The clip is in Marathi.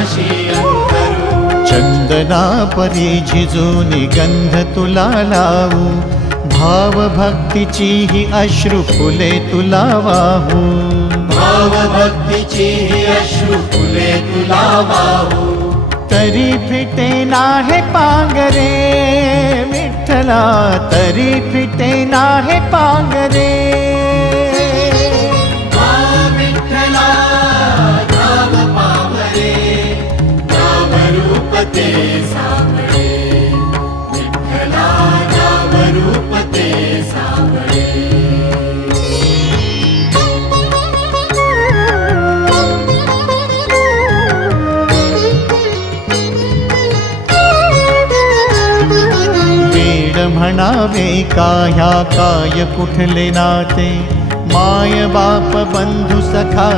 पाशी अंतरू। चंदना परी झिजूनी गंध तुला लावू, भाव भक्तीची ही अश्रु फुले तुला वाहू। भाव भक्तीची ही अश्रु फुले तुला वाहू। तरी फिटे नाहे पांगरे विठ्ठला, तरी फिटे नाहे पांगरे। विठ्ठला नाम पावरे, नाम रूप ते सावळे। विठ्ठला नाम रूप ते सावळे। म्हणावे काह्या काय कुठले नाते, माय बाप बंधु सखा